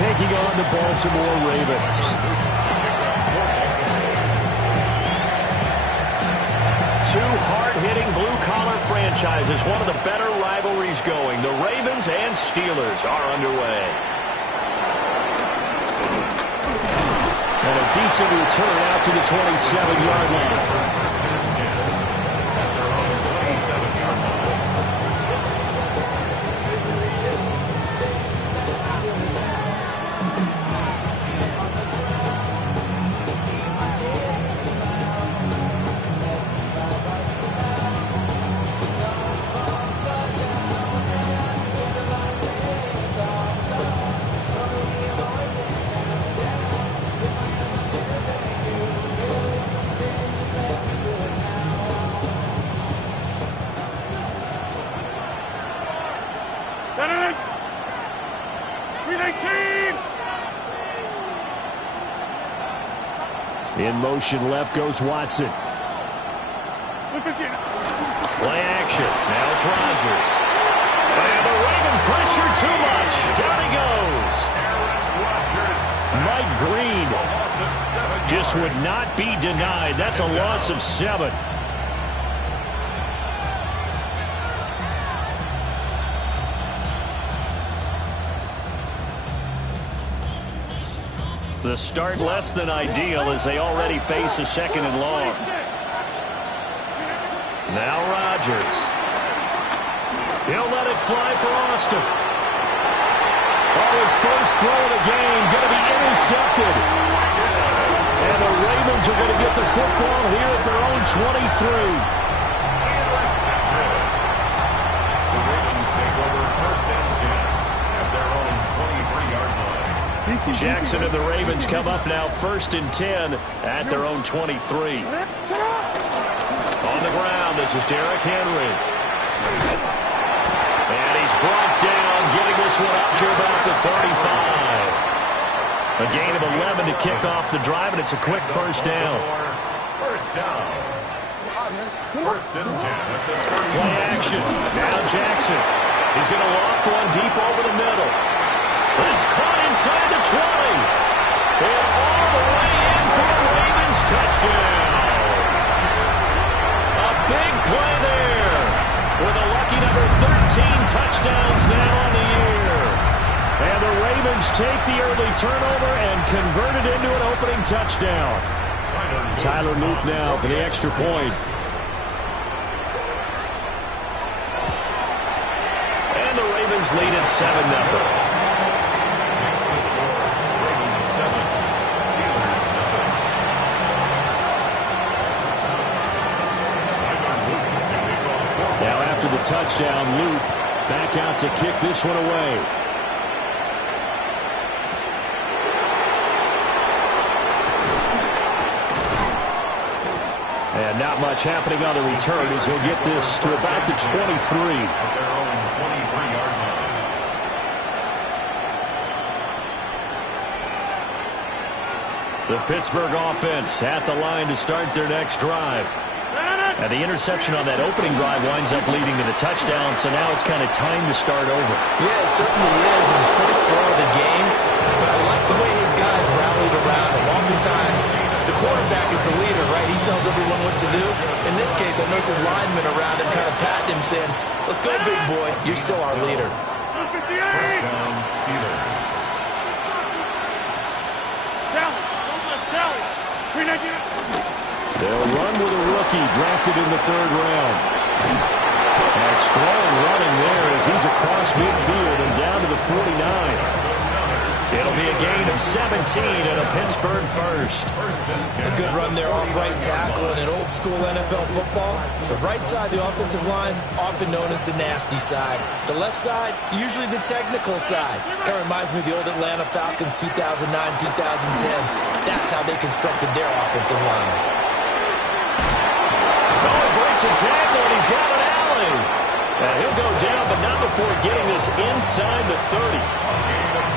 taking on the Baltimore Ravens. Two hard-hitting blue-collar franchises, one of the better rivalries going. The Ravens and Steelers are underway. And a decent return out to the 27-yard line. In motion, left goes Watson. Play action. Now it's Rodgers. And the Raven pressure too much. Down he goes. Mike Green just would not be denied. That's a loss of 7. The start less than ideal as they already face a 2nd and long. Now Rodgers. He'll let it fly for Austin. Oh, his first throw of the game going to be intercepted. And the Ravens are going to get the football here at their own 23. The Ravens take over 1st and 10 at their own 23-yard line. Jackson and the Ravens come up now 1st and 10 at their own 23. On the ground, this is Derrick Henry. And he's brought down, getting this one up to about the 35. A gain of 11 to kick off the drive, and it's a quick first down. First down. 1st and 10 at the 30. Play action. Now Jackson. He's going to loft one deep over the middle. It's caught inside the 20. And all the way in for a Ravens touchdown. A big play there. With a lucky number 13 touchdowns now on the year. And the Ravens take the early turnover and convert it into an opening touchdown. Tyler Luke now for the extra point. And the Ravens lead at 7-0. After the touchdown, Luke back out to kick this one away. And not much happening on the return as he'll get this to about the 23. At their own 23-yard line. The Pittsburgh offense at the line to start their next drive. And the interception on that opening drive winds up leading to the touchdown, so now it's kind of time to start over. Yeah, it certainly is. His first throw of the game, but I like the way his guys rallied around him. Oftentimes, the quarterback is the leader, right? He tells everyone what to do. In this case, I noticed his linemen around him kind of patting him, saying, "Let's go, big boy. You're still our leader." First down, Steelers. They'll run with a rookie drafted in the 3rd round. And strong running there as he's across midfield and down to the 49. It'll be a gain of 17 and a Pittsburgh first. A good run there off right tackle in an old-school NFL football. The right side, the offensive line, often known as the nasty side. The left side, usually the technical side. Kind of reminds me of the old Atlanta Falcons 2009-2010. That's how they constructed their offensive line. Oh, he breaks a tackle, and he's got an alley. He'll go down, but not before getting this inside the 30.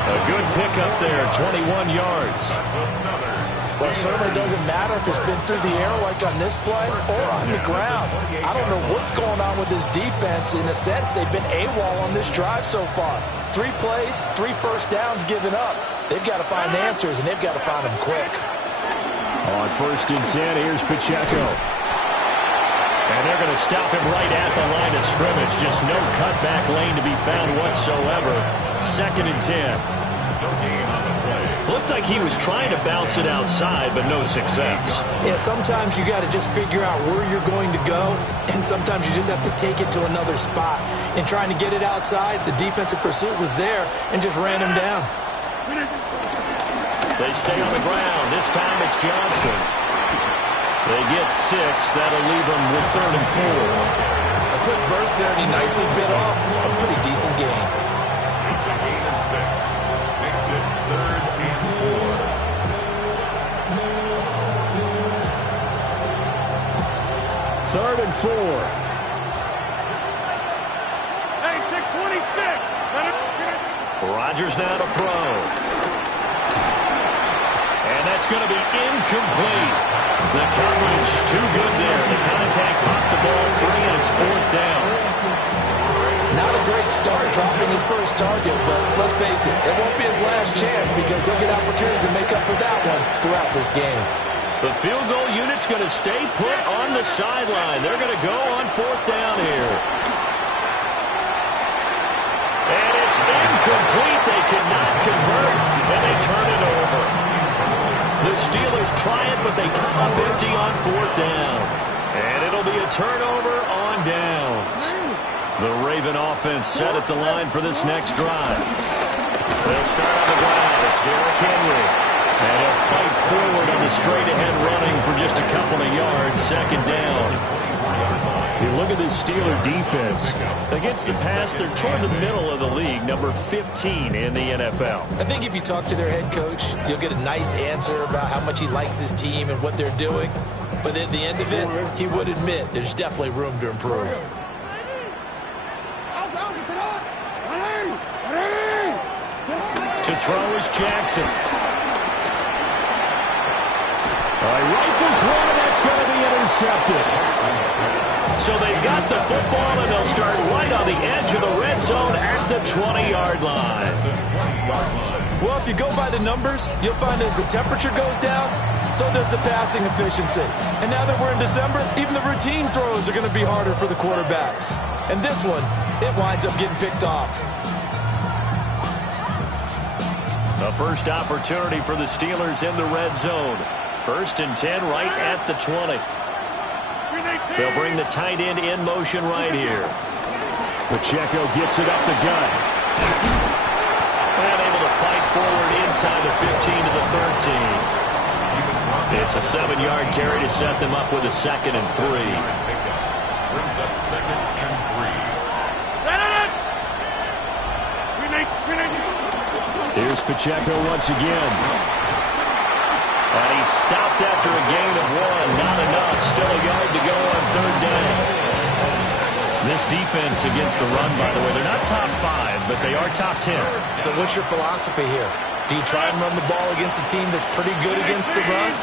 A good pickup there, 21 yards. That's another Well, it certainly doesn't matter if it's been through the air like on this play or on the ground. I don't know what's going on with this defense. In a sense, they've been AWOL on this drive so far. 3 plays, 3 first downs given up. They've got to find answers, and they've got to find them quick. On 1st and 10, here's Pacheco. And they're going to stop him right at the line of scrimmage. Just no cutback lane to be found whatsoever. 2nd and 10. Looked like he was trying to bounce it outside, but no success. Yeah, sometimes you got to just figure out where you're going to go, and sometimes you just have to take it to another spot. In trying to get it outside, the defensive pursuit was there and just ran him down. They stay on the ground. This time it's Johnson. They get 6. That'll leave them with 3rd and 4. A quick burst there, and he nicely bit off a pretty decent gain. It's a gain of 6. Makes it 3rd and 4. Third and 4. Hey, take 26. Rodgers now to throw. And that's going to be incomplete. The coverage too good there. The contact popped the ball free, and it's 4th down. Not a great start dropping his first target, but let's face it, it won't be his last chance because he'll get opportunities to make up for that one throughout this game. The field goal unit's going to stay put on the sideline. They're going to go on 4th down here. And it's incomplete. They cannot convert, and they turn it over. The Steelers try it, but they come up empty on 4th down. And it'll be a turnover on downs. The Raven offense set at the line for this next drive. They'll start on the ground. It's Derrick Henry. And he'll fight forward on the straight-ahead running for just a couple of yards. 2nd down. You look at this Steeler defense. Against the pass, they're toward the middle of the league, number 15 in the NFL. I think if you talk to their head coach, you'll get a nice answer about how much he likes his team and what they're doing. But at the end of it, he would admit there's definitely room to improve. To throw is Jackson. Rifles one, and that's going to be intercepted. So they've got the football, and they'll start right on the edge of the red zone at the 20-yard line. Well, if you go by the numbers, you'll find as the temperature goes down, so does the passing efficiency. And now that we're in December, even the routine throws are going to be harder for the quarterbacks. And this one, it winds up getting picked off. The first opportunity for the Steelers in the red zone. 1st and 10 right at the 20. They'll bring the tight end in motion right here. Pacheco gets it up the gut. And able to fight forward inside the 15 to the 13. It's a 7-yard carry to set them up with a 2nd and 3. Brings up 2nd and 3. Here's Pacheco once again. And he's stopped after a gain of 1. Not enough. Still a yard to go on 3rd down. This defense against the run, by the way, they're not top 5, but they are top 10. So what's your philosophy here? Do you try and run the ball against a team that's pretty good against the run?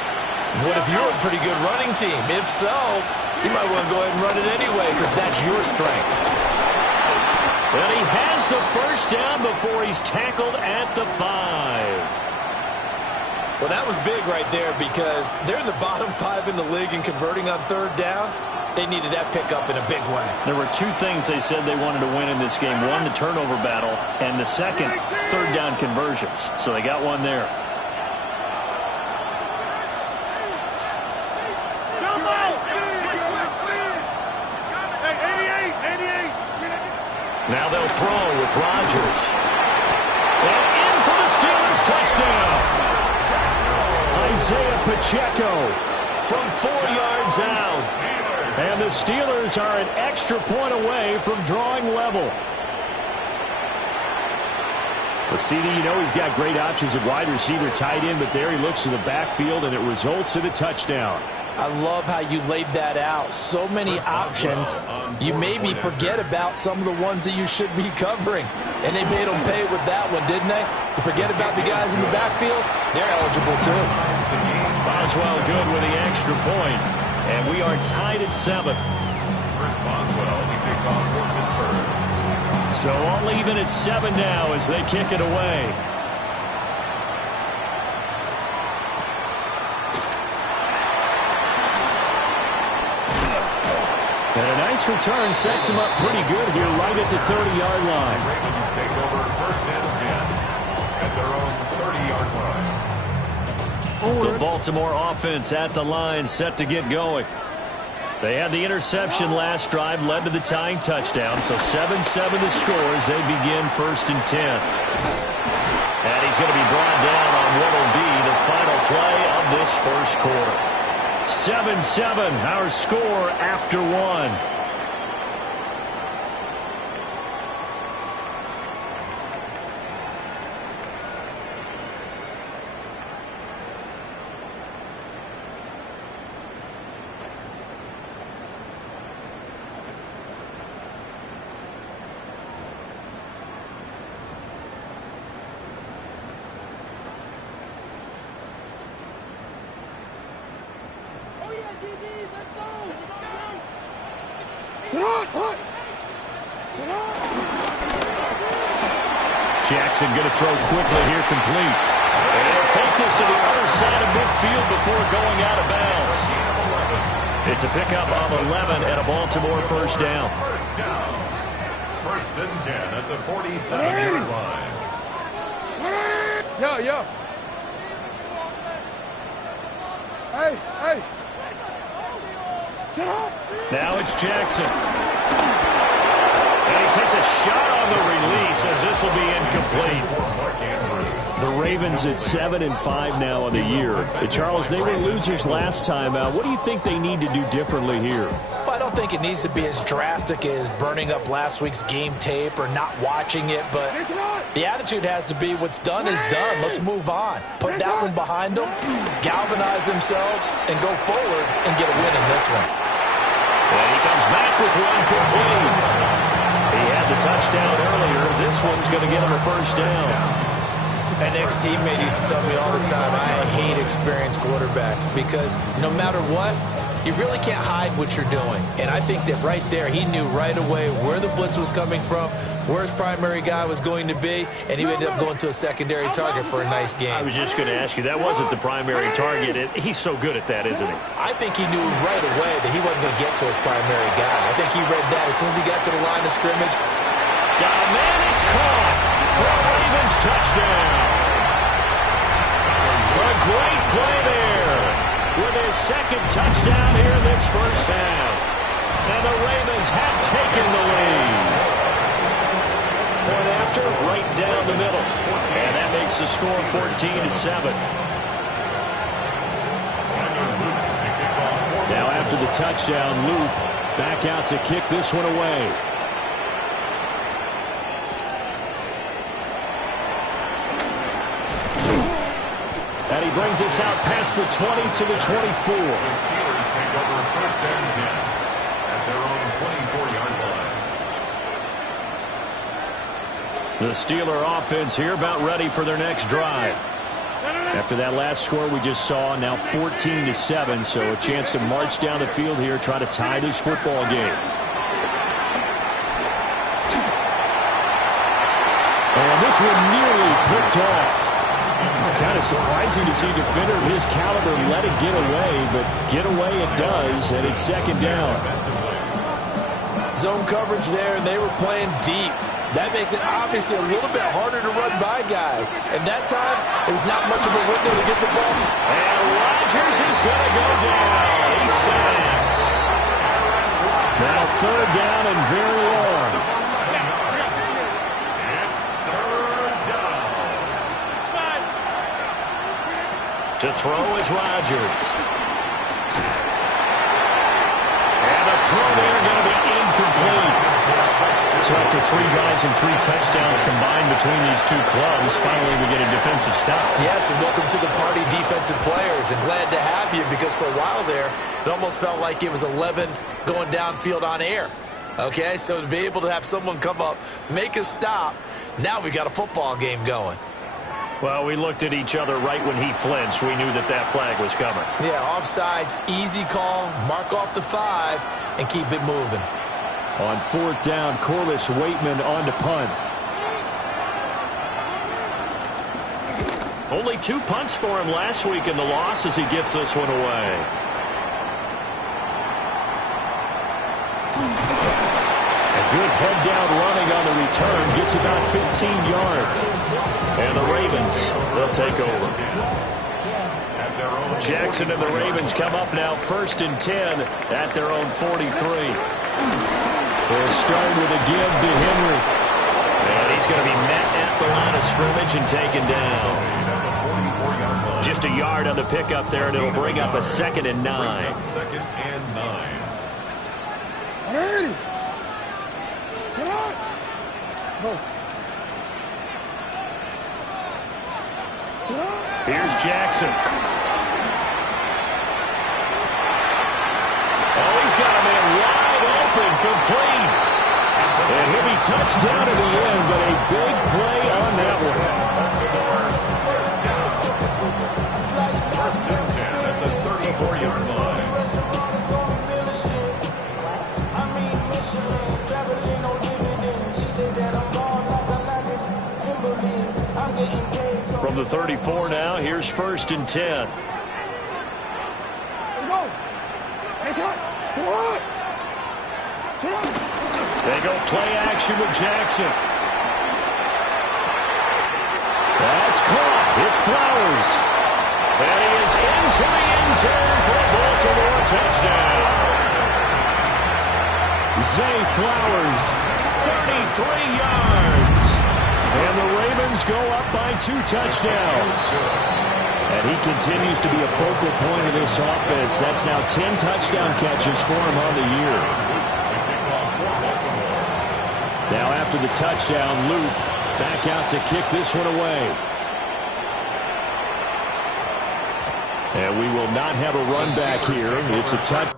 What if you're a pretty good running team? If so, you might want to go ahead and run it anyway because that's your strength. Well, he has the first down before he's tackled at the 5. Well, that was big right there because they're in the bottom 5 in the league and converting on 3rd down. They needed that pickup in a big way. There were 2 things they said they wanted to win in this game. 1, the turnover battle, and the second, 3rd down conversions. So they got one there. Now they'll throw with Rodgers. And in for the Steelers touchdown. Isaiah Pacheco from 4 yards out. And the Steelers are an extra point away from drawing level. Well, CD, you know he's got great options at wide receiver, tight end, but there he looks to the backfield, and it results in a touchdown. I love how you laid that out. So many options. You maybe forget about some of the ones that you should be covering. And they made them pay with that one, didn't they? You forget about the guys in the backfield, they're eligible too. Boswell good with the extra point, and we are tied at 7. Chris Boswell, the kickoff for Pittsburgh. So all even at 7 now as they kick it away. And a nice return sets him up pretty good here right at the 30-yard line. Ravens take over 1st and 10 at their own 30-yard line. The Baltimore offense at the line, set to get going. They had the interception last drive, led to the tying touchdown. So 7-7 the score as they begin 1st and 10. And he's going to be brought down on what will be the final play of this first quarter. 7-7, our score after 1. Jackson going to throw quickly here, complete. And he'll take this to the other side of midfield before going out of bounds. It's a pickup of 11 and a Baltimore first down. First down. 1st and 10 at the 47-yard line. Yo. Hey. Sit up. Now it's Jackson. And he takes a shot on the release as this will be incomplete. The Ravens at 7-5 now on the year. Charles, they were losers last time out. What do you think they need to do differently here? Well, I don't think it needs to be as drastic as burning up last week's game tape or not watching it, but the attitude has to be what's done is done. Let's move on. Put that one behind them, galvanize themselves, and go forward and get a win in this one. And he comes back with one complete. He had the touchdown earlier. This one's going to get him a first down. An ex-teammate used to tell me all the time, I hate experienced quarterbacks because no matter what, you really can't hide what you're doing. And I think that right there, he knew right away where the blitz was coming from, where his primary guy was going to be, and he ended up going to a secondary target for a nice game. I was just going to ask you, that wasn't the primary target. He's so good at that, isn't he? I think he knew right away that he wasn't going to get to his primary guy. I think he read that as soon as he got to the line of scrimmage. Got a man, it's caught for a Ravens touchdown. A great play there with his second touchdown here in this first half. And the Ravens have taken the lead. Point after, right down the middle. And that makes the score 14-7. Now after the touchdown, Luke back out to kick this one away. And he brings us out past the 20 to the 24. The Steelers take over 1st and 10 at their own 24-yard line. The Steeler offense here about ready for their next drive. After that last score we just saw, now 14-7, so a chance to march down the field here, try to tie this football game. And this one nearly picked off. Kind of surprising to see a defender of his caliber let it get away, but get away it does, and it's second down. Zone coverage there, and they were playing deep. That makes it obviously a little bit harder to run by guys. And that time, it was not much of a window to get the ball. And Rodgers is going to go down. He's sacked. Now 3rd down and very long. To throw is Rodgers. And the throw there going to be incomplete. So after 3 drives and 3 touchdowns combined between these two clubs, finally we get a defensive stop. Yes, and welcome to the party, defensive players. And glad to have you because for a while there, it almost felt like it was 11 going downfield on air. Okay, so to be able to have someone come up, make a stop, now we got a football game going. Well, we looked at each other right when he flinched. We knew that that flag was coming. Yeah, offsides, easy call, mark off the 5, and keep it moving. On 4th down, Corliss Waitman on to punt. Only 2 punts for him last week in the loss as he gets this one away. A good head-down running on the return. Gets about 15 yards. And the Ravens, they'll take over. Jackson and the Ravens come up now 1st and 10 at their own 43. They'll start with a give to Henry. And he's going to be met at the line of scrimmage and taken down. Just a yard on the pickup there, and it'll bring up a 2nd and 9. 2nd and 9. Ready. Come on. Go. Here's Jackson. Oh, he's got a man wide open, complete. And he'll be touchdown in the end, but a big play on that one. First and 10 at the 34-yard line. From the 34 now, here's 1st and 10. Let's go. Hey, shot. To what? They go play action with Jackson. That's caught. It's Flowers. And he is into the end zone for a Baltimore touchdown. Zay Flowers, 33 yards. And the Ravens go up by 2 touchdowns. And he continues to be a focal point of this offense. That's now 10 touchdown catches for him on the year. Now after the touchdown, Luke back out to kick this one away. And we will not have a run back here. It's a touch.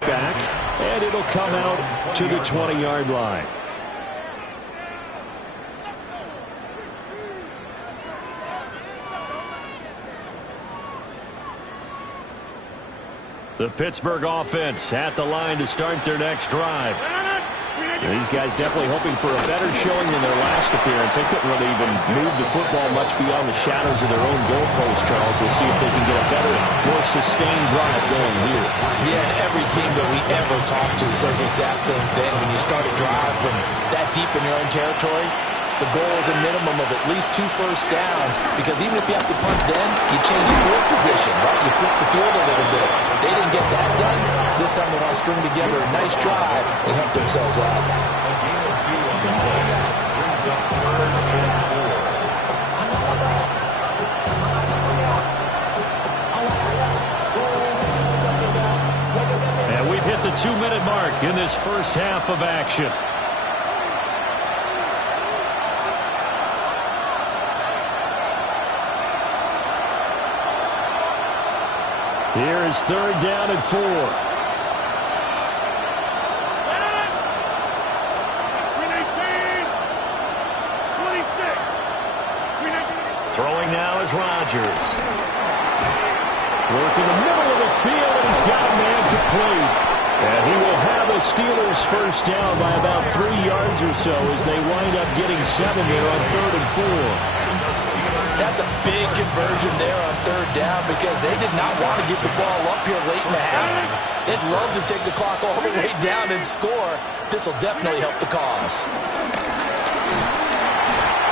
Back, and it'll come out to the 20-yard line. The Pittsburgh offense at the line to start their next drive. These guys definitely hoping for a better showing than their last appearance. They couldn't really even move the football much beyond the shadows of their own goalpost, Charles. We'll see if they can get a better, more sustained drive going here. Yeah, and every team that we ever talk to says the exact same thing. When you start a drive from that deep in your own territory, the goal is a minimum of at least 2 first downs, because even if you have to punt then, you change the field position, right? You flip the field a little bit. They didn't get that done. This time they want to string together a nice drive and help themselves out. A gain of 2 on the play brings up 3rd and 4. mark in this first half of action. Here is 3rd down and 4. Throwing now is Rodgers. Work in the middle of the field, and he's got a man complete. And he will have a Steelers first down by about 3 yards or so as they wind up getting 7 there on 3rd and 4. That's a big conversion there on 3rd down because they did not want to get the ball up here late in the half. They'd love to take the clock all the way down and score. This will definitely help the cause.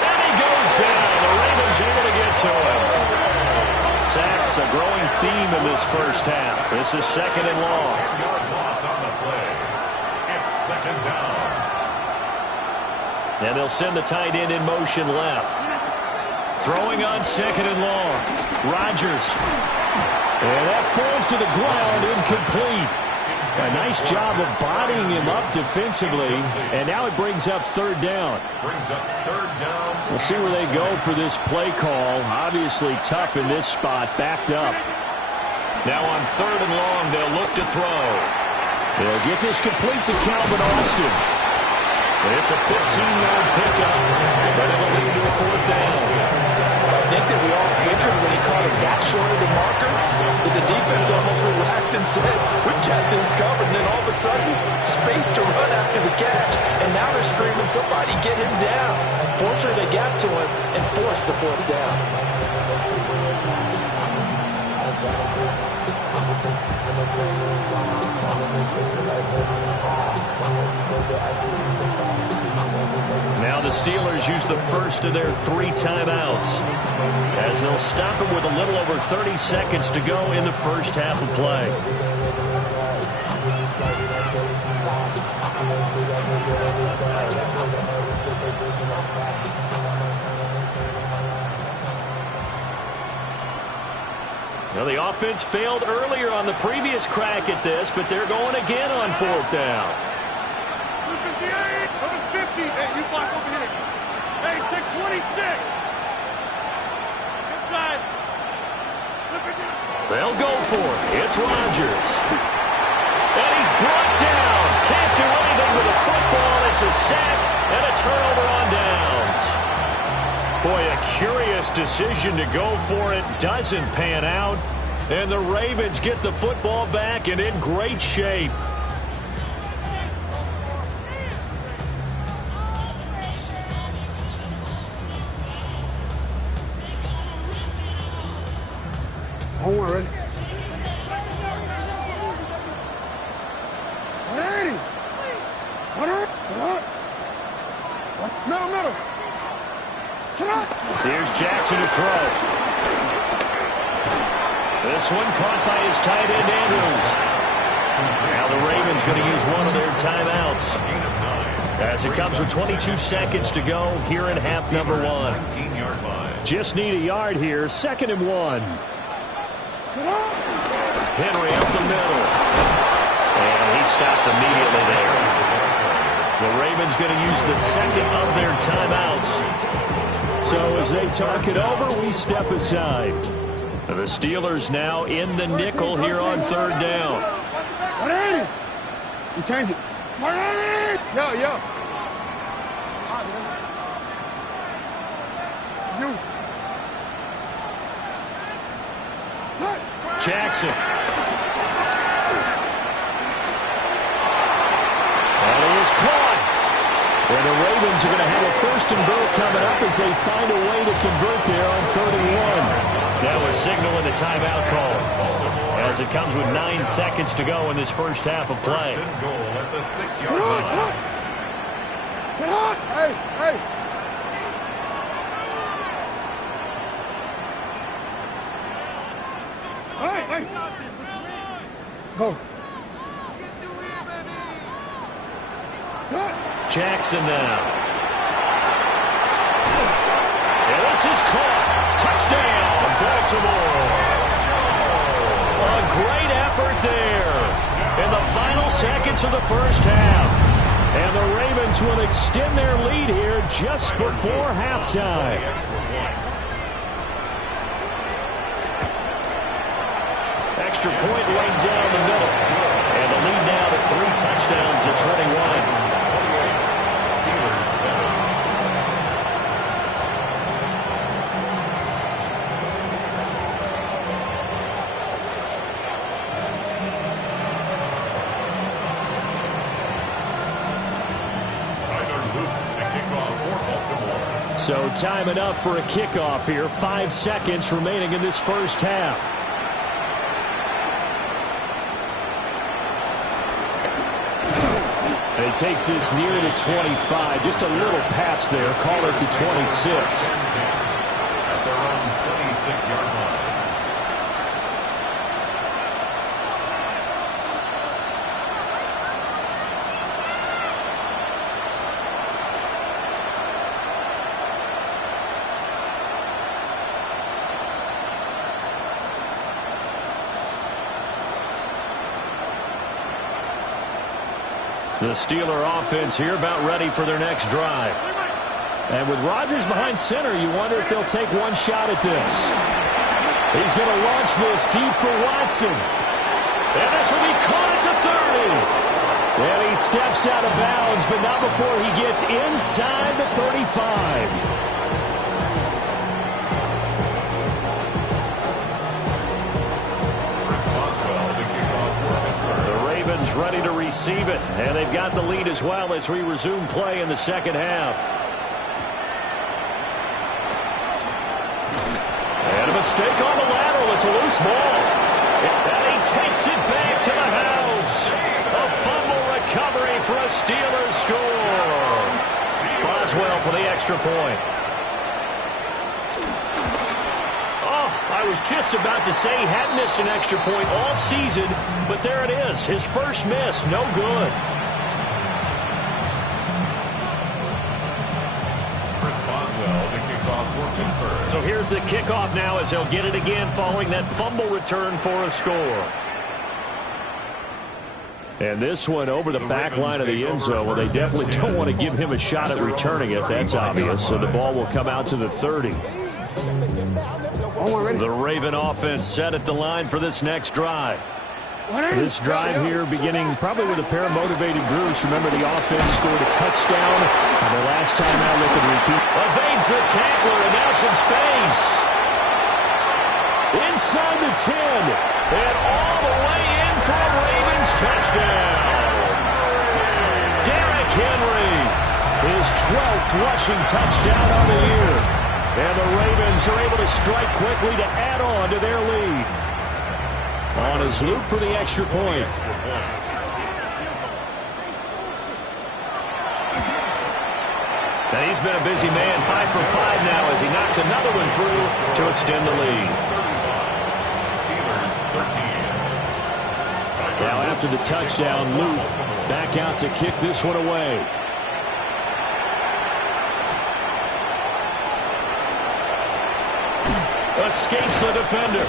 And he goes down. The Ravens able to get to him. Sacks a growing theme in this first half. This is 2nd and long. 10-yard loss on the play. It's 2nd down. And they'll send the tight end in motion left. Throwing on 2nd and long. Rodgers. And that falls to the ground, incomplete. A nice job of bodying him up defensively. And now it brings up 3rd down. Brings up 3rd down. We'll see where they go for this play call. Obviously tough in this spot, backed up. Now on 3rd and long, they'll look to throw. They'll get this complete to Calvin Austin. It's a 15-yard pickup, but it'll lead to a 4th down. I think that we all figured when he caught it that short of the marker that the defense almost relaxed and said, we got this covered. And then all of a sudden, space to run after the catch. And now they're screaming, somebody get him down. Fortunately, they got to him and forced the 4th down. Now the Steelers use the first of their 3 timeouts as they'll stop him with a little over 30 seconds to go in the first half of play. Now the offense failed earlier on the previous crack at this, but they're going again on 4th down. 58, number 50. Hey, you block over here. Hey, 626. Inside. They'll go for it. It's Rodgers. And he's brought down. Can't do anything with the football. It's a sack and a turnover on downs. Boy, a curious decision to go for it. Doesn't pan out. And the Ravens get the football back and in great shape. Hold on, ready? Ready? Middle. Here's Jackson to throw. This one caught by his tight end, Andrews. Now the Ravens going to use one of their timeouts as it comes with 22 seconds to go here in half number 1. 19-yard line. Just need a yard here. 2nd and 1. Henry up the middle. And he stopped immediately there. The Ravens going to use the 2nd of their timeouts. So as they talk it over, we step aside. The Steelers now in the nickel here on 3rd down. You change it. Yo. Jackson. And it is caught. And the Ravens are going to have a 1st and goal coming up as they find a way to convert there on 3rd and 1. That was signaling the timeout call as it comes with 9 seconds to go in this first half of play. 1st and goal at the 6-yard line. Sit on. Hey. Hey. Go. Jackson now. And this is caught. Touchdown, Baltimore. A great effort there. In the final seconds minutes of the first half. And the Ravens will extend their lead here just before halftime. Extra point right down the middle. And the lead now to 3 touchdowns at 21. Steelers 7. So time enough for a kickoff here. 5 seconds remaining in this first half. And he takes this near the 25. Just a little pass there. Call it the 26. At their own 26-yard line. The Steeler offense here about ready for their next drive. And with Rodgers behind center, you wonder if they'll take one shot at this. He's going to launch this deep for Watson. And this will be caught at the 30. And he steps out of bounds, but not before he gets inside the 35. Ready to receive it, and they've got the lead as well as we resume play in the second half. And a mistake on the lateral. It's a loose ball. And he takes it back to the house. A fumble recovery for a Steelers score. Boswell for the extra point. I was just about to say he hadn't missed an extra point all season, but there it is. His first miss, no good. Chris Boswell, the kickoff for Pittsburgh. So here's the kickoff now as they'll get it again following that fumble return for a score. And this one over the back line of the end zone. Well, they definitely don't want to give him a shot at returning it. That's obvious. So the ball will come out to the 30. The Raven offense set at the line for this next drive. This drive here beginning probably with a pair of motivated groups. Remember, the offense scored a touchdown. And the last time out, look at the repeat. Evades the tackler, and now some space. Inside the 10. And all the way in for a Ravens touchdown. Derrick Henry, his 12th rushing touchdown on the year. And the Ravens are able to strike quickly to add on to their lead. On his loop for the extra point. And he's been a busy man, 5 for 5 now as he knocks another one through to extend the lead. Steelers 13. Now after the touchdown, Luke back out to kick this one away. Escapes the defender.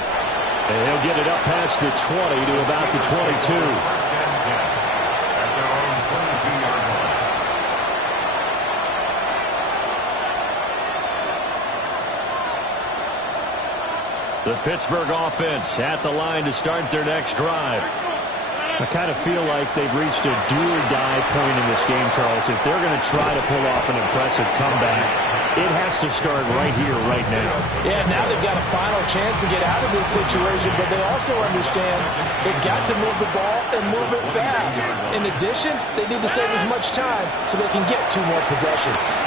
And he'll get it up past the 20 to about the 22. At their own 22-yard line. The Pittsburgh offense at the line to start their next drive. I kind of feel like they've reached a do-or-die point in this game, Charles. If they're going to try to pull off an impressive comeback, it has to start right here, right now. Yeah, now they've got a final chance to get out of this situation, but they also understand they've got to move the ball and move it fast. In addition, they need to save as much time so they can get 2 more possessions.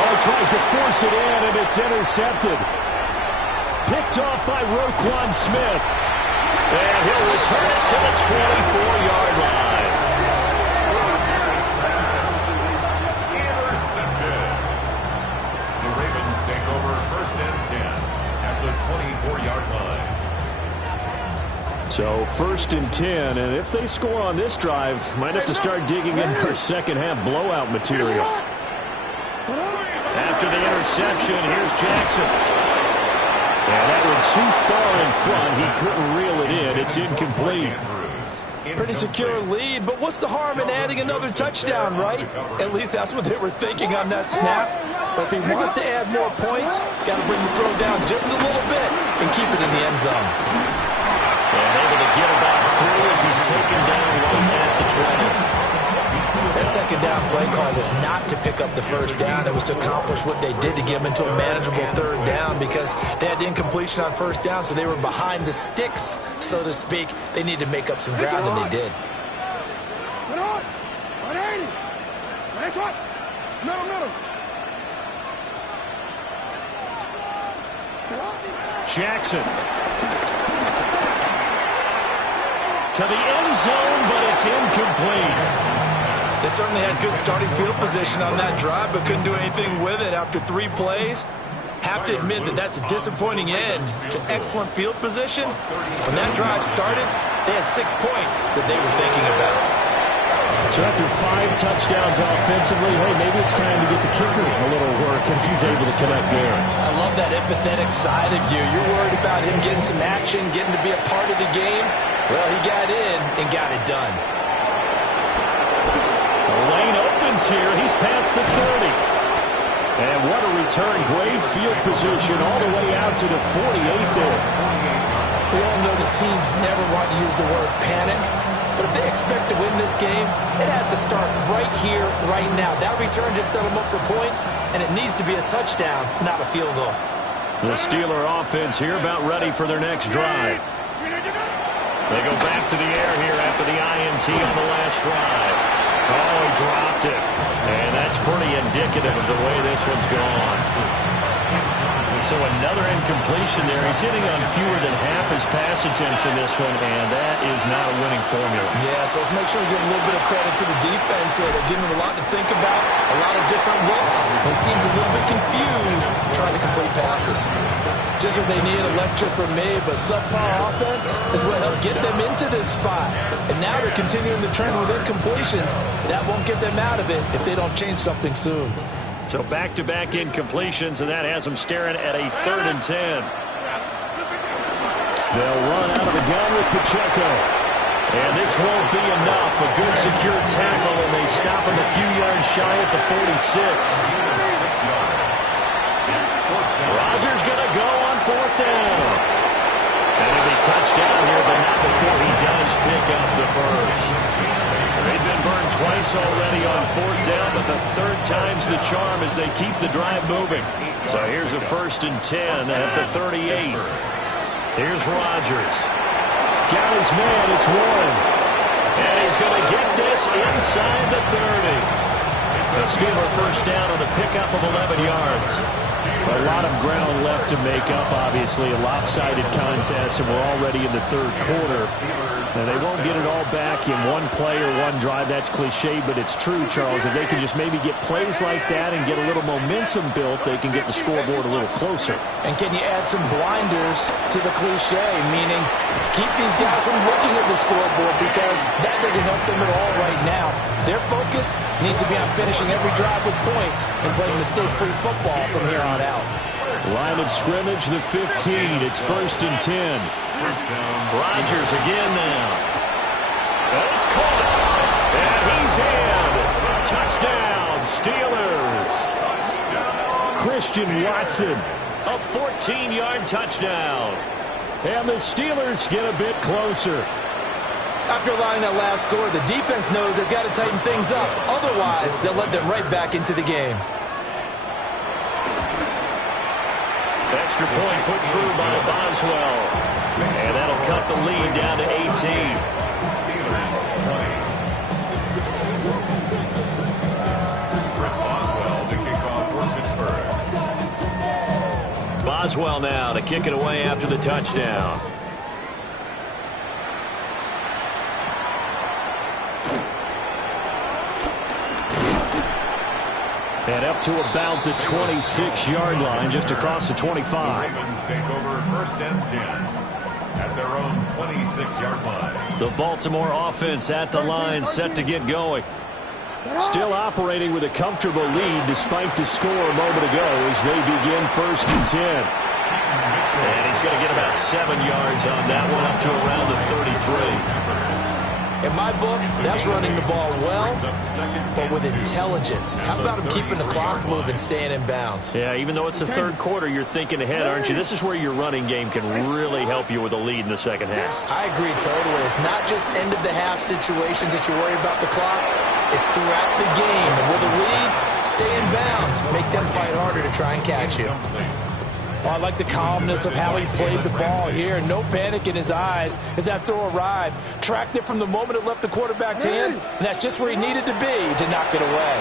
Ball tries to force it in, and it's intercepted. Picked off by Roquan Smith. And he'll return it to the 24-yard line. Intercepted. The Ravens take over 1st and 10 at the 24-yard line. So 1st and 10, and if they score on this drive, might have to start digging in for second half blowout material. After the interception, here's Jackson. And that one too far in front. He couldn't reel it in. It's incomplete. Pretty secure lead, but what's the harm in adding another touchdown, right? At least that's what they were thinking on that snap. But if he wants to add more points, got to bring the throw down just a little bit and keep it in the end zone. And able to get about through as he's taken down right at the 20. That second down play call was not to pick up the first down. It was to accomplish what they did to get them into a manageable third down because they had incompletion on first down, so they were behind the sticks, so to speak. They needed to make up some ground, and they did. Jackson. To the end zone, but it's incomplete. They certainly had good starting field position on that drive, but couldn't do anything with it after 3 plays. Have to admit that that's a disappointing end to excellent field position. When that drive started, they had 6 points that they were thinking about. So after 5 touchdowns offensively, hey, maybe it's time to get the kicker a little work if he's able to connect there. I love that empathetic side of you. You're worried about him getting some action, getting to be a part of the game. Well, he got in and got it done. The lane opens here. He's past the 30. And what a return. Great field position all the way out to the 48 there. We all know the teams never want to use the word panic. But if they expect to win this game, it has to start right here, right now. That return just set them up for points, and it needs to be a touchdown, not a field goal. The Steeler offense here about ready for their next drive. They go back to the air here after the INT on the last drive. Oh, he dropped it. And that's pretty indicative of the way this one's gone. So another incompletion there. He's hitting on fewer than half his pass attempts in this one, and that is not a winning formula. Yeah, so let's make sure we give a little bit of credit to the defense here. They're giving him a lot to think about, a lot of different looks. He seems a little bit confused trying to complete passes. Just what they need, a lecture from me, but subpar offense is what helped get them into this spot. And now they're continuing the trend with incompletions. That won't get them out of it if they don't change something soon. So back-to-back incompletions, and that has them staring at a 3rd and 10. They'll run out of the gun with Pacheco. And this won't be enough. A good secure tackle, and they stop him a few yards shy at the 46. Rodgers going to go on 4th down. And he'll be touched down here, but not before he does pick up the first. They've been burned twice already on 4th down, but the 3rd time's the charm as they keep the drive moving. So here's a 1st and 10 at the 38. Here's Rodgers. Got his man, it's Warren. And he's going to get this inside the 30. The Steeler first down on the pickup of 11 yards. A lot of ground left to make up, obviously. A lopsided contest, and we're already in the 3rd quarter. And they won't get it all back in one play or one drive. That's cliche, but it's true, Charles. If they can just maybe get plays like that and get a little momentum built, they can get the scoreboard a little closer. And can you add some blinders to the cliche, meaning keep these guys from looking at the scoreboard because that doesn't help them at all right now. Their focus needs to be on finishing every drive with points and playing mistake-free football from here on out. Line of scrimmage, the 15. It's 1st and 10. Rodgers again now. And it's caught. And he's in. Touchdown, Steelers. Christian Watson. A 14-yard touchdown. And the Steelers get a bit closer. After allowing that last score, the defense knows they've got to tighten things up. Otherwise, they'll let them right back into the game. Extra point put through by Boswell. And that'll cut the lead down to 18. Chris Boswell to kick off for Pittsburgh. Boswell now to kick it away after the touchdown. And up to about the 26-yard line, just across the 25. The Ravens take over 1st and 10 at their own 26-yard line. The Baltimore offense at the line, set to get going. Still operating with a comfortable lead despite the score a moment ago as they begin 1st and 10. And he's going to get about 7 yards on that one, up to around the 33. In my book, that's running the ball well, but with intelligence. How about him keeping the clock moving, staying in bounds? Yeah, even though it's the third quarter, you're thinking ahead, aren't you? This is where your running game can really help you with a lead in the second half. I agree totally. It's not just end-of-the-half situations that you worry about the clock. It's throughout the game. And with a lead, stay in bounds. Make them fight harder to try and catch you. Well, I like the calmness of how he played the ball here. No panic in his eyes as that throw arrived. Tracked it from the moment it left the quarterback's hand, and that's just where he needed to be to knock it away.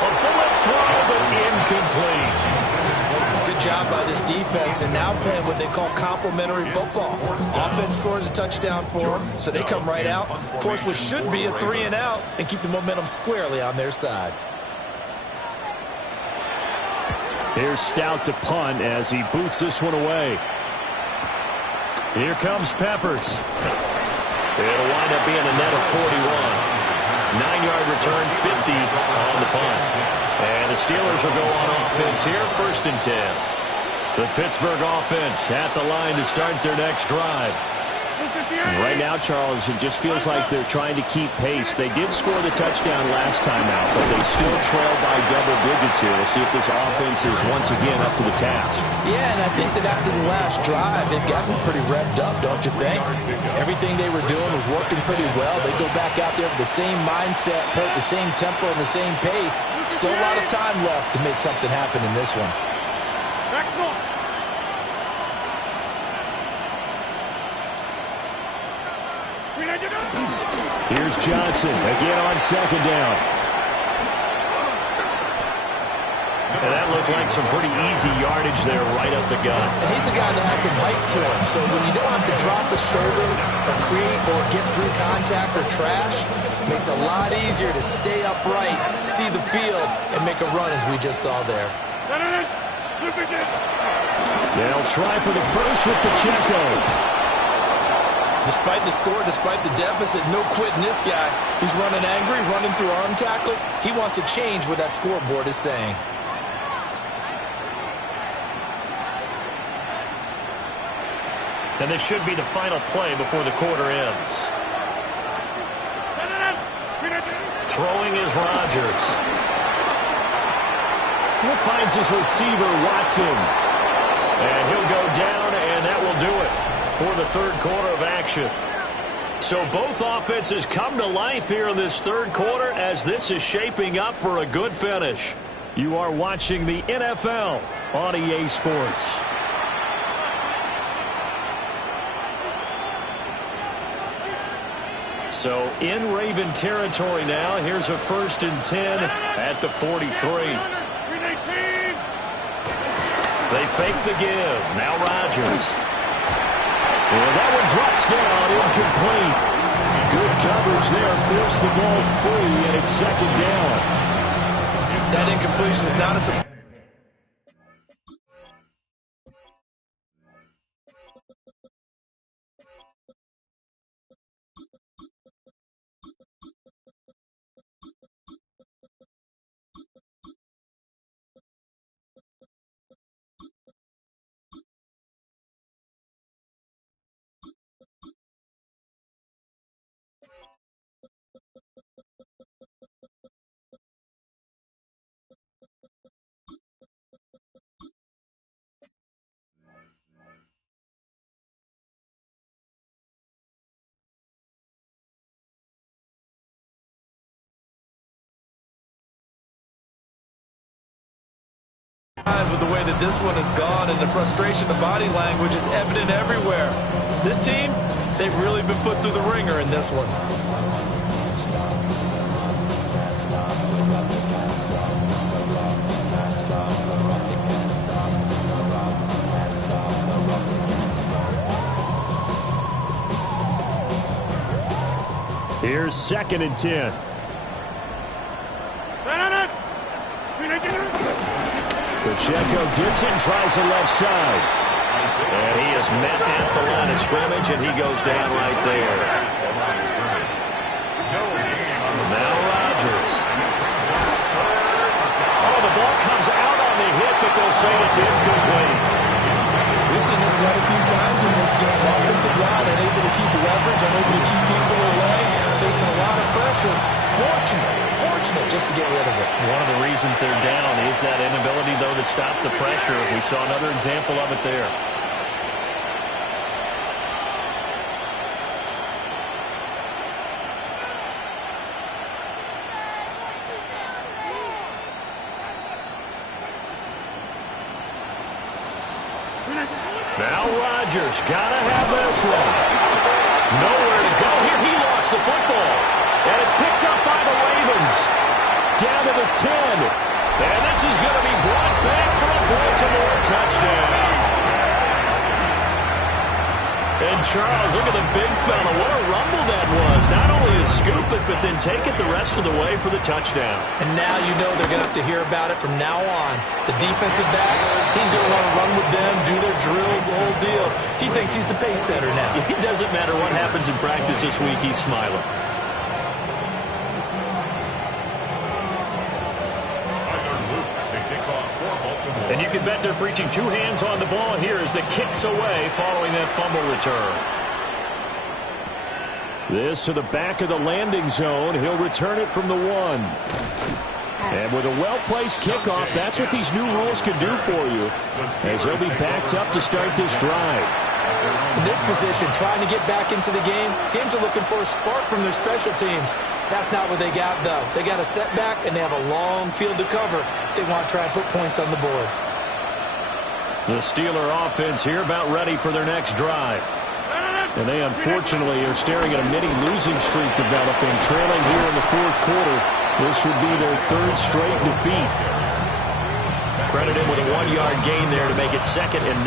A bullet throw, but incomplete. Good job by this defense, and now playing what they call complementary football. Offense scores a touchdown for them, so they come right out, force what should be a 3-and-out, and keep the momentum squarely on their side. Here's Stout to punt as he boots this one away. Here comes Peppers. It'll wind up being a net of 41. 9-yard return, 50 on the punt. And the Steelers will go on offense here, 1st and 10. The Pittsburgh offense at the line to start their next drive. Right now, Charles, it just feels like they're trying to keep pace. They did score the touchdown last time out, but they still trail by double digits here. We'll see if this offense is once again up to the task. Yeah, and I think that after the last drive, they've gotten pretty revved up, don't you think? Everything they were doing was working pretty well. They go back out there with the same mindset, play at the same tempo and the same pace. Still a lot of time left to make something happen in this one. Here's Johnson again on 2nd down. And that looked like some pretty easy yardage there right up the gut. And he's a guy that has some height to him, so when you don't have to drop a shoulder or create or get through contact or trash, it makes it a lot easier to stay upright, see the field, and make a run as we just saw there. They'll try for the first with Pacheco. Despite the score, despite the deficit, no quitting this guy. He's running angry, running through arm tackles. He wants to change what that scoreboard is saying. And this should be the final play before the quarter ends. Throwing is Rodgers. He finds his receiver, Watson. And he'll go down, and that will do it for the third quarter of action. So both offenses come to life here in this third quarter as this is shaping up for a good finish. You are watching the NFL on EA Sports. So in Raven territory now, here's a 1st and 10 at the 43. They fake the give. Now Rodgers. And that one drops down, incomplete. Good coverage there, forced the ball free, and it's 2nd down. That incompletion is not a surprise. With the way that this one has gone, and the frustration, the body language is evident everywhere. This team, they've really been put through the ringer in this one. Here's 2nd and 10. Pacheco gets it, tries the left side. And he is met at the line of scrimmage, and he goes down right there. Now Rodgers. Oh, the ball comes out on the hit, but they'll say it's incomplete. We've seen this quite a few times in this game. Offensive line unable to keep leverage, unable to keep people away, facing a lot of pressure. Fortunate just to get rid of it. One of the reasons they're down is that inability, though, to stop the pressure. We saw another example of it there. Now Rodgers, gotta have this one. Nowhere to go here. He lost the football. And it's picked up by the Ravens. Down to the 10. And this is going to be brought back for a Baltimore touchdown. And Charles, look at the big fella. What a rumble that was. Not only to scoop it, but then take it the rest of the way for the touchdown. And now you know they're going to have to hear about it from now on. The defensive backs, he's going to want to run with them, do their drills, the whole deal. He thinks he's the pace setter now. It doesn't matter what happens in practice this week, he's smiling. And you can bet they're preaching two hands on the ball here as the kick's away following that fumble return. This to the back of the landing zone. He'll return it from the 1. And with a well-placed kickoff, that's what these new rules can do for you, as he'll be backed up to start this drive. In this position, trying to get back into the game, teams are looking for a spark from their special teams. That's not what they got, though. They got a setback, and they have a long field to cover if they want to try and put points on the board. The Steeler offense here about ready for their next drive. And they, unfortunately, are staring at a mini losing streak developing, trailing here in the fourth quarter. This would be their third straight defeat. Credit him with a 1-yard gain there to make it 2nd and 9.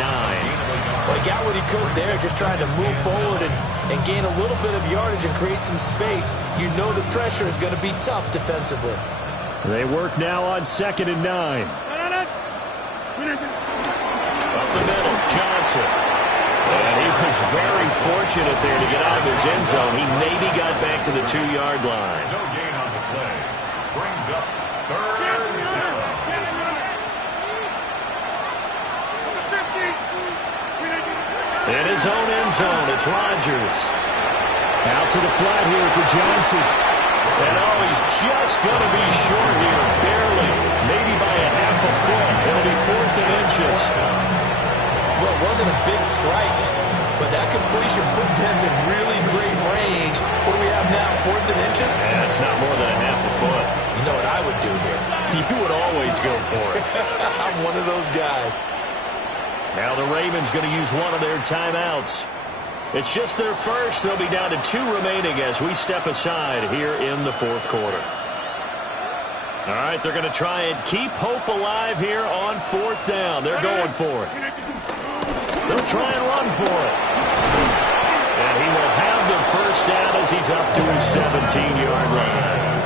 Well, he got what he could there, just trying to move forward and gain a little bit of yardage and create some space. You know the pressure is going to be tough defensively. They work now on 2nd and 9. Up the middle, Johnson. And he was very fortunate there to get out of his end zone. He maybe got back to the 2-yard line. No gain on the play. Brings up 3rd and 0. In his own end zone, it's Rodgers. Out to the flat here for Johnson. And he's just going to be short here, barely. Maybe by a half a foot. It'll be 4th and inches. Well, it wasn't a big strike, but that completion put them in really great range. What do we have now, 4th and inches? Yeah, it's not more than a half a foot. You know what I would do here? You would always go for it. I'm one of those guys. Now the Ravens going to use one of their timeouts. It's just their first. They'll be down to 2 remaining as we step aside here in the fourth quarter. All right, they're going to try and keep hope alive here on 4th down. They're going for it. They'll try and run for it. And he will have the first down as he's up to his 17-yard line.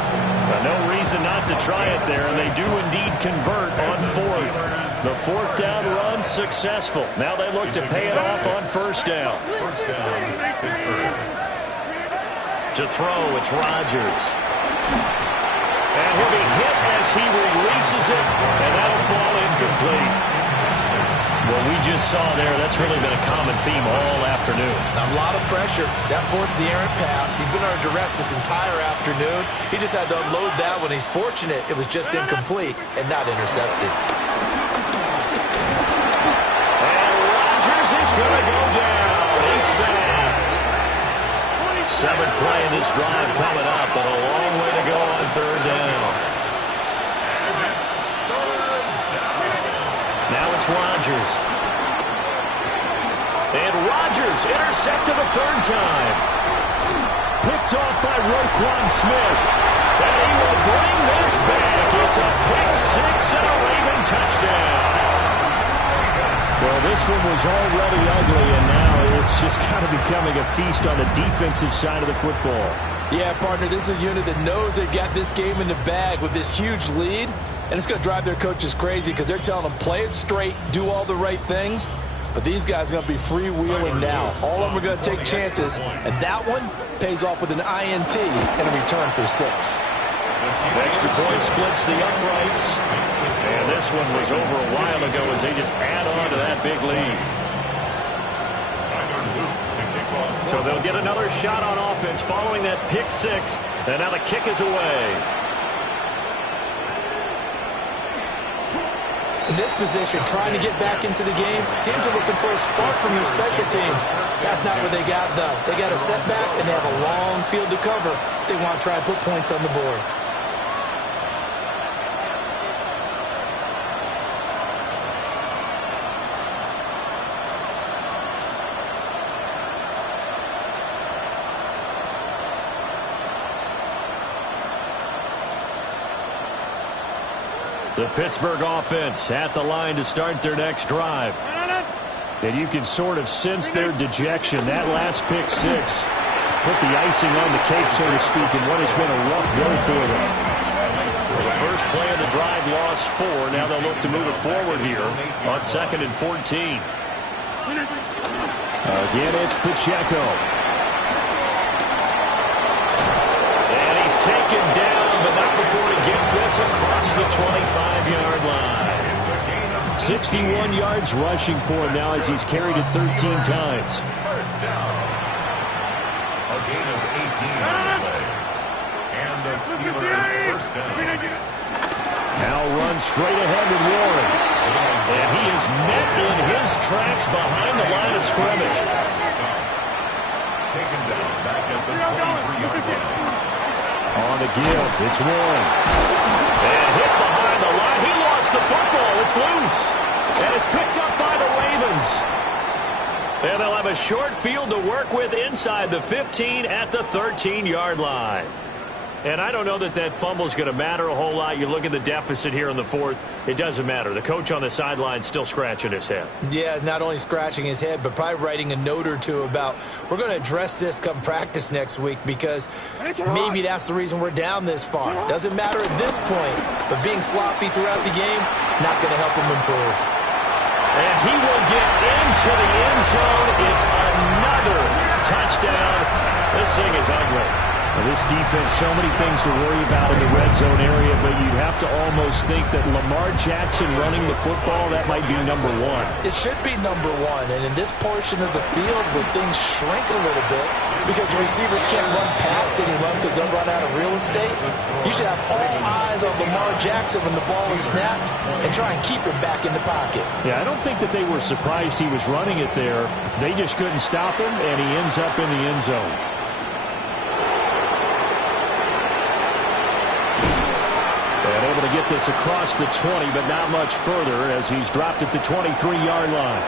No reason not to try it there, and they do indeed convert on 4th. The 4th down run successful. Now they look to pay it off on 1st down. First down, Pittsburgh. To throw, it's Rodgers. And he'll be hit as he releases it, and that'll fall incomplete. What we just saw there, that's really been a common theme all afternoon. A lot of pressure. That forced the errant pass. He's been under duress this entire afternoon. He just had to unload that one. He's fortunate it was just incomplete and not intercepted. And Rodgers is going to go down. He's sacked. 7th play in this drive coming up, but a long way to go on 3rd down. Now it's Rodgers. And Rodgers intercepted a 3rd time. Picked off by Roquan Smith. And he will bring this back. It's a pick 6 and a Raven touchdown. Well, this one was already ugly, and now it's just kind of becoming a feast on the defensive side of the football. Yeah, partner, this is a unit that knows they got this game in the bag with this huge lead, and it's going to drive their coaches crazy because they're telling them play it straight, do all the right things. But these guys are going to be freewheeling now. All of them are going to take chances, and that one pays off with an INT and a return for 6. Extra point splits the uprights. And this one was over a while ago as they just add on to that big lead. So they'll get another shot on offense following that pick six. And now the kick is away. In this position, trying to get back into the game, teams are looking for a spark from their special teams. That's not what they got, though. They got a setback, and they have a long field to cover if they want to try and put points on the board. The Pittsburgh offense at the line to start their next drive. And you can sort of sense their dejection. That last pick six put the icing on the cake, so to speak, in what has been a rough go for them. Well, the first play of the drive lost 4. Now they'll look to move it forward here on 2nd and 14. Again, it's Pacheco. And he's taken down, but not before he gets this across the 25-yard line. 61 yards rushing for him now as he's carried it 13 times. First down. A gain of 18 on the play. And the Steelers first down. Now runs straight ahead with Warren. And he is met in his tracks behind the line of scrimmage. Taken down back at the 23-yard line. On the give, it's Warren. And hit behind the line. He lost the football. It's loose. And it's picked up by the Ravens. And they'll have a short field to work with inside the 15 at the 13-yard line. And I don't know that that fumble is going to matter a whole lot. You look at the deficit here in the 4th. It doesn't matter. The coach on the sideline still scratching his head. Yeah, not only scratching his head, but probably writing a note or two about, we're going to address this come practice next week because maybe that's the reason we're down this far. Doesn't matter at this point, but being sloppy throughout the game, not going to help him improve. And he will get into the end zone. It's another touchdown. This thing is ugly. This defense, so many things to worry about in the red zone area, but you'd have to almost think that Lamar Jackson running the football, that might be number 1. It should be number 1, and in this portion of the field where things shrink a little bit because the receivers can't run past anyone because they'll run out of real estate, you should have all eyes on Lamar Jackson when the ball is snapped and try and keep him back in the pocket. Yeah, I don't think that they were surprised he was running it there. They just couldn't stop him, and he ends up in the end zone. Able to get this across the 20, but not much further as he's dropped at the 23-yard line.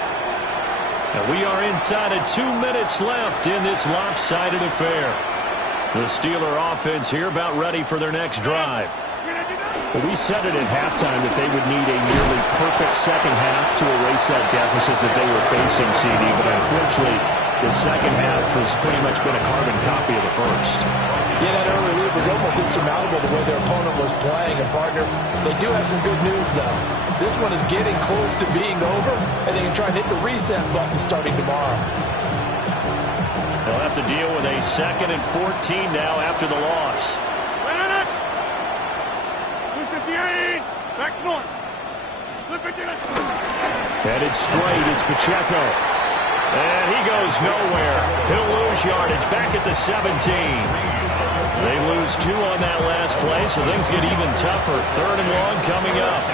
And we are inside of 2 minutes left in this lopsided affair. The Steeler offense here about ready for their next drive. Well, we said it at halftime that they would need a nearly perfect second half to erase that deficit that they were facing, CD, but unfortunately, the second half has pretty much been a carbon copy of the first. Yeah, that early lead was almost insurmountable the way their opponent was playing. And, partner, they do have some good news, though. This one is getting close to being over, and they can try and hit the reset button starting tomorrow. They'll have to deal with a 2nd and 14 now after the loss. Headed straight, it's Pacheco. And he goes nowhere. He'll lose yardage back at the 17. They lose 2 on that last play, so things get even tougher. 3rd and long coming up.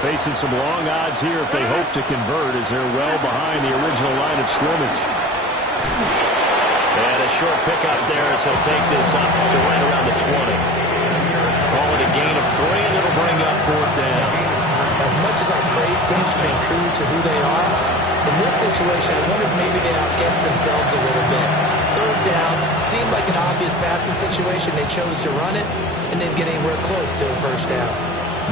Facing some long odds here if they hope to convert as they're well behind the original line of scrimmage. And a short pickup there as he'll take this up to right around the 20. Call it a gain of 3, and it'll bring up 4th down. As much as I praise teams for being true to who they are, in this situation, I wonder if maybe they outguessed themselves a little bit. 3rd down seemed like an obvious passing situation. They chose to run it and didn't get anywhere close to a 1st down.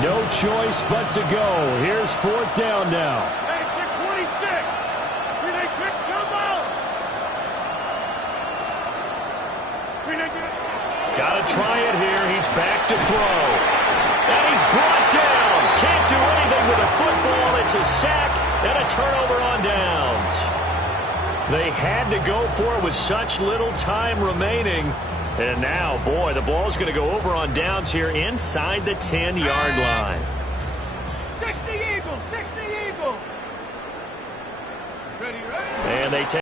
No choice but to go. Here's 4th down now. Hey, 626. Renee, quick, jump out. Renee, get it. Got to try it here. He's back to throw. And he's brought down. Can't do anything with a football. It's a sack and a turnover on downs. They had to go for it with such little time remaining. And now, boy, the ball's going to go over on downs here inside the 10-yard line. 60 Eagles, 60 Eagles. Ready, ready. And they take